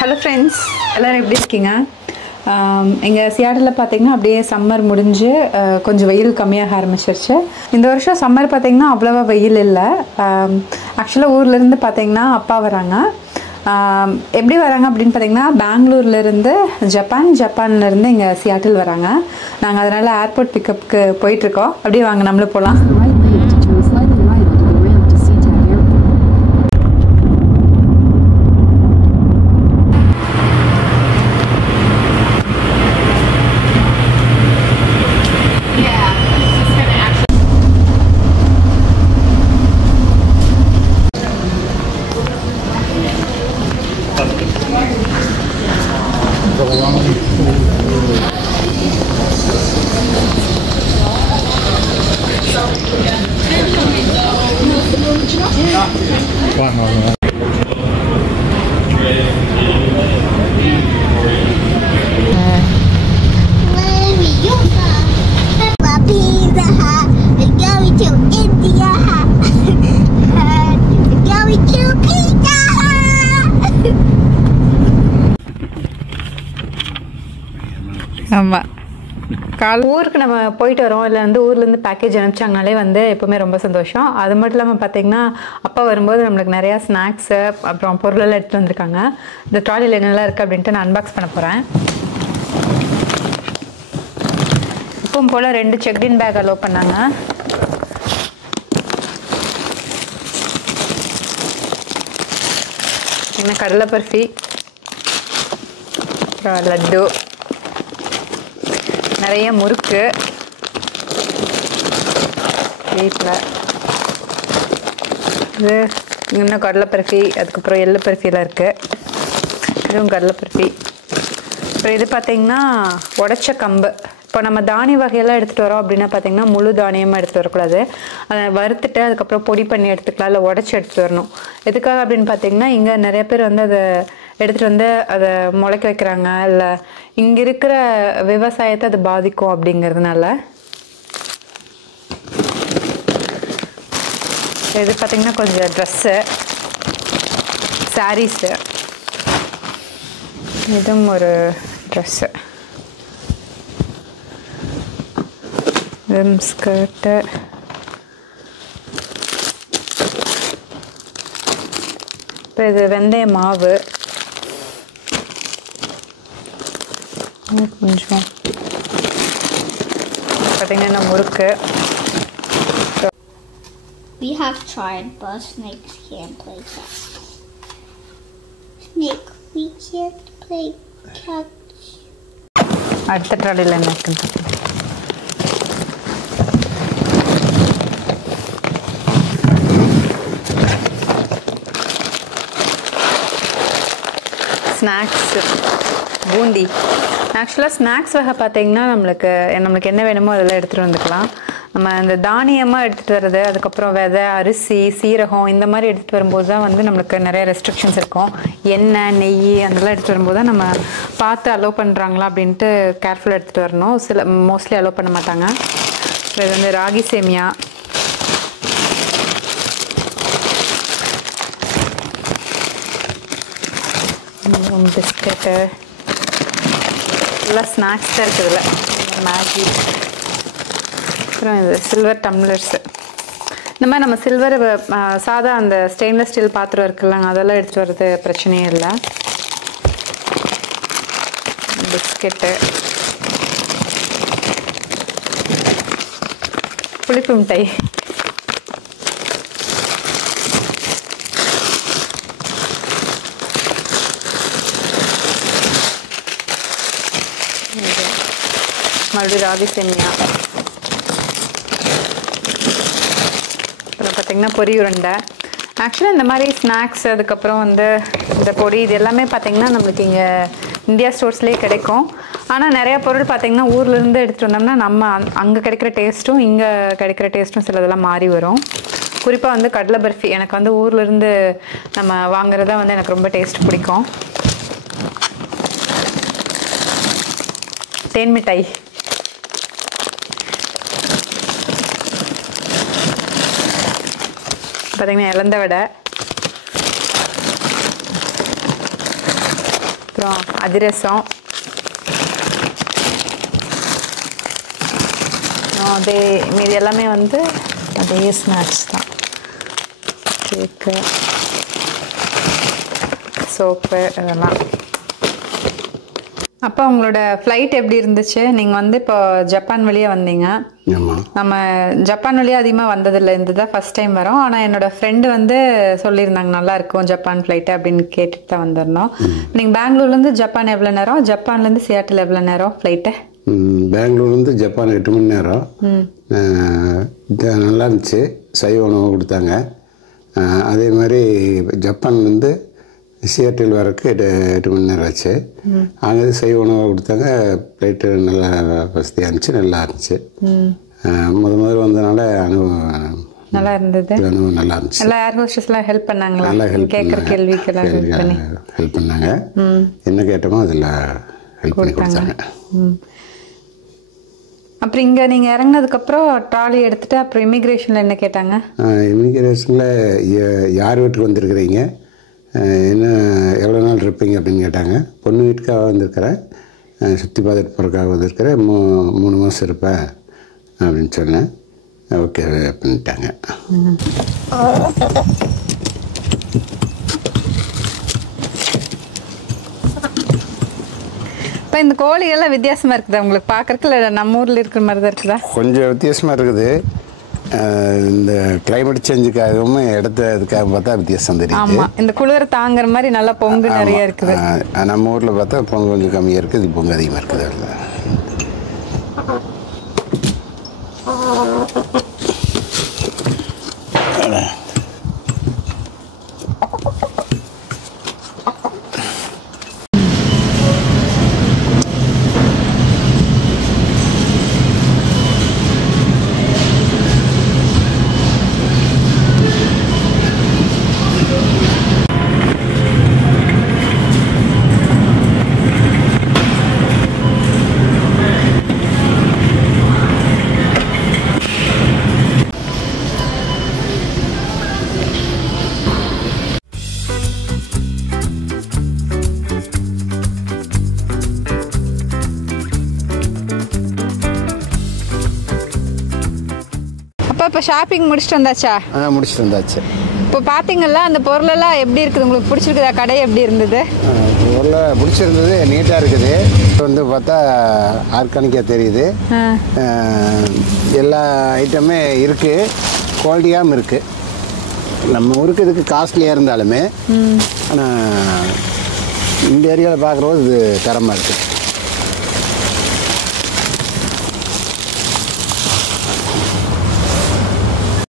Hello friends, எல்லாரும் எப்படி இருக்கீங்க? எங்க சியாட்டில் பார்த்தீங்கன்னா அப்படியே சம்மர் முடிஞ்சு கொஞ்சம் வெயில் கம்மியாக ஆரம்பிச்சிருச்சு. இந்த வருஷம் சம்மர் பார்த்தீங்கன்னா அவ்வளோவா வெயில் இல்லை. ஆக்சுவலாக ஊர்லேருந்து பார்த்தீங்கன்னா அப்பா வராங்க. எப்படி வராங்க அப்படின்னு பார்த்தீங்கன்னா பெங்களூர்லேருந்து ஜப்பான்லேருந்து இங்கே சியாட்டில் வராங்க. நாங்கள் அதனால் ஏர்போர்ட் பிக்கப்புக்கு போயிட்டுருக்கோம். அப்படியே வாங்க நம்மளும் போகலாம். ஆமாம், ஊருக்கு நம்ம போயிட்டு வரோம், இல்லை வந்து ஊர்லேருந்து பேக்கேஜ் அனுப்பிச்சாங்கனாலே வந்து எப்போவுமே ரொம்ப சந்தோஷம். அது மட்டும் இல்லாமல் பார்த்திங்கன்னா அப்பா வரும்போது நம்மளுக்கு நிறையா ஸ்நாக்ஸு அப்புறம் பொருளெல்லாம் எடுத்துகிட்டு வந்திருக்காங்க. இந்த ட்ராலியில் என்னெல்லாம் இருக்குது அப்படின்ட்டு நான் அன்பாக்ஸ் பண்ண போகிறேன். இப்பவும் போல் 2 செக்டின் பேக் அலோவ் பண்ணாங்க. என்ன கடலை பர்ஃபி, லட்டு, நிறைய முறுக்கு வீட்டில், இது இன்னும் கடலை பர்ஃபி, அதுக்கப்புறம் எள்ளு பர்ஃபியெல்லாம் இருக்குது. இதுவும் கடலை பர்ஃபி. அப்புறம் இது பார்த்திங்கன்னா உடச்ச கம்பு. இப்போ நம்ம தானிய வகையெல்லாம் எடுத்துகிட்டு வரோம் அப்படின்னா பார்த்திங்கன்னா முழு தானியமாக எடுத்துகிட்டு வரக்கூடாது. அதை வறுத்துட்டு அதுக்கப்புறம் பொடி பண்ணி எடுத்துக்கலாம், இல்லை உடச்சி எடுத்துகிட்டு வரணும். எதுக்காக அப்படின்னு பார்த்திங்கன்னா இங்கே நிறைய பேர் வந்து அதை எடுத்துகிட்டு வந்து அதை முளைக்க வைக்கிறாங்க, இல்லை இங்கே இருக்கிற விவசாயத்தை அது பாதிக்கும் அப்படிங்கிறதுனால. இது பார்த்திங்கன்னா கொஞ்சம் ட்ரெஸ்ஸு, சாரீஸு, இதுவும் ஒரு ட்ரெஸ்ஸு, இதுவும் ஸ்கர்ட்டு, இப்போ இது வெந்தய மாவு, கொஞ்சம் பார்த்தீங்கன்னா முறுக்கு. We have tried, but snakes can't play catch. Snake, we can't play catch. அடுத்த ட்ராலியில் என்ன இருக்குன்னு ஸ்நாக்ஸ், பூந்தி. ஆக்சுவலாக ஸ்நாக்ஸ் வகை பார்த்திங்கன்னா நம்மளுக்கு என்ன வேணுமோ அதெல்லாம் எடுத்துகிட்டு வந்துக்கலாம். நம்ம இந்த தானியமாக எடுத்துகிட்டு வர்றது, அதுக்கப்புறம் விதை, அரிசி, சீரகம் இந்த மாதிரி எடுத்துகிட்டு வரும்போது தான் வந்து நம்மளுக்கு நிறைய ரெஸ்ட்ரிக்ஷன்ஸ் இருக்கும். எண்ணெய், நெய் அதெல்லாம் எடுத்துகிட்டு வரும்போது தான் நம்ம பார்த்து அலோவ் பண்ணுறாங்களா அப்படின்ட்டு கேர்ஃபுல்லாக எடுத்துகிட்டு வரணும். மோஸ்ட்லி அலோவ் பண்ண மாட்டாங்க. இது வந்து ராகி சேமியா, பிஸ்கட்டு, எல்லாம் ஸ்நாக்ஸ் தான் இருக்குதுல்ல, மேகி. அப்புறம் இது சில்வர் டம்ளர்ஸு. இந்த மாதிரி நம்ம சில்வர் சாதா அந்த ஸ்டெயின்லெஸ் ஸ்டீல் பாத்திரம் இருக்குல்லங்க, அதெல்லாம் எடுத்துகிட்டு வர்றது பிரச்சனையே இல்லை. பிஸ்கெட்டு, புளிப்பு மிட்டாய், மறுபடியும் ராகி சேமியா, அப்புறம் பார்த்திங்கன்னா பொரி உருண்டை. ஆக்சுவலாக இந்த மாதிரி ஸ்நாக்ஸ், அதுக்கப்புறம் வந்து இந்த பொடி, இது எல்லாமே பார்த்திங்கன்னா நம்மளுக்கு இங்கே இந்தியா ஸ்டோர்ஸ்லேயே கிடைக்கும். ஆனால் நிறையா பொருள் பார்த்திங்கன்னா ஊர்லேருந்து எடுத்துகிட்டு வந்தோம்னா நம்ம அங்கே கிடைக்கிற டேஸ்ட்டும் இங்கே கிடைக்கிற டேஸ்ட்டும் சிலதெல்லாம் மாறி வரும். குறிப்பாக வந்து கடலை பர்ஃபி எனக்கு வந்து ஊர்லேருந்து நம்ம வாங்குறதா வந்து எனக்கு ரொம்ப டேஸ்ட் பிடிக்கும். தேன் மிட்டாய், பார்த்தீங்கன்னா இலந்த வடை, அப்புறம் அதிரசம், அதே மீதி எல்லாமே வந்து அதே ஸ்நாக்ஸ் தான். கேக்கு, சோப்பு இதெல்லாம். அப்போ உங்களோட ஃப்ளைட் எப்படி இருந்துச்சு? நீங்கள் வந்து இப்போ ஜப்பான் வழியாக வந்தீங்க. நம்ம ஜப்பான் வழியாக அதிகமாக வந்ததில்லை, இந்த தான் ஃபஸ்ட் டைம் வரோம். ஆனால் என்னோட ஃப்ரெண்டு வந்து சொல்லியிருந்தாங்க நல்லா இருக்கும் ஜப்பான் ஃப்ளைட்டு அப்படின்னு கேட்டுட்டு தான் வந்திருந்தோம். நீங்கள் பெங்களூர்லேருந்து ஜப்பான் எவ்வளோ நேரம்? ஜப்பான்லேருந்து சியாட்டில் எவ்வளோ நேரம் ஃப்ளைட்டு? பெங்களூர்லேருந்து ஜப்பான் 8 மணி நேரம். நல்லா இருந்துச்சு. சைவ உணவு கொடுத்தாங்க. அதே மாதிரி ஜப்பான்லேருந்து சியாட்டில் வரக்கு 8 மணி நேரம் ஆச்சு. அங்கே சைவ உணவு கொடுத்தாங்க. ஃப்ளைட்டு நல்லா வசதியாக இருந்துச்சு, நல்லா இருந்துச்சு. முதல் வந்தனால அனுபவம் நல்லா இருந்தது. அனுபவம் நல்லா இருந்துச்சு. எல்லா ஏர் ஹோஸ்டஸ்லாம் ஹெல்ப் பண்ணாங்களா? நல்லா ஹெல்ப் கேட்குற கேள்விக்கெல்லாம் ஹெல்ப் பண்ணாங்க. என்ன கேட்டோமோ அதில் ஹெல்ப் பண்ணி கொடுத்தாங்க. அப்புறம் இங்கே நீங்கள் இறங்கினதுக்கப்புறம் ட்ராலி எடுத்துகிட்டு அப்புறம் இமிக்ரேஷனில் என்ன கேட்டாங்க? இமிக்ரேஷனில் யார் வீட்டுக்கு வந்திருக்கிறீங்க, என்ன எவ்வளோ நாள் இருப்பீங்க அப்படின்னு கேட்டாங்க. பொண்ணு வீட்டுக்காக வந்திருக்கிறேன், சுற்றி பார்த்துட்டு போகிறதுக்காக வந்திருக்கிறேன், 3 மாதம் இருப்பேன் அப்படின்னு சொன்னேன். ஓகே அப்படின்ட்டாங்க. இப்போ இந்த கோழிகள்லாம் வித்தியாசமாக இருக்குதா உங்களுக்கு பார்க்குறக்கு? இல்லை நம்ம ஊரில் இருக்கிற மாதிரி தான் இருக்குதா? கொஞ்சம் வித்தியாசமாக இருக்குது. இந்த கிளைமேட் சேஞ்சுக்காகவும் இதுக்காக பார்த்தா வித்தியாசம் தெரியுது. ஆமாம், இந்த குளிர தாங்குற மாதிரி நல்லா பொங்கு நிறைய இருக்குது. நம்ம ஊரில் பார்த்தா பொங்கு கொஞ்சம் கம்மியாக இருக்குது, இது பொங்கு அதிகமாக இருக்குது. இப்போ ஷாப்பிங் முடிச்சுட்டு வந்தாச்சா? முடிச்சுட்டு வந்தாச்சு. இப்போ பார்த்தீங்கல்ல அந்த பொருளெல்லாம் எப்படி இருக்குது உங்களுக்கு? பிடிச்சிருக்குதா? கடை எப்படி இருந்தது? பொருளை பிடிச்சிருந்தது, நீட்டாக இருக்குது. வந்து பார்த்தா ஆர்கானிக்காக தெரியுது. எல்லா ஐட்டமே இருக்குது, குவாலிட்டியாகவும் இருக்குது. நம்ம ஊருக்கு இதுக்கு காஸ்ட்லியாக இருந்தாலுமே ஆனால் இந்த ஏரியாவில் பார்க்குறபோது இது தரமாக இருக்குது.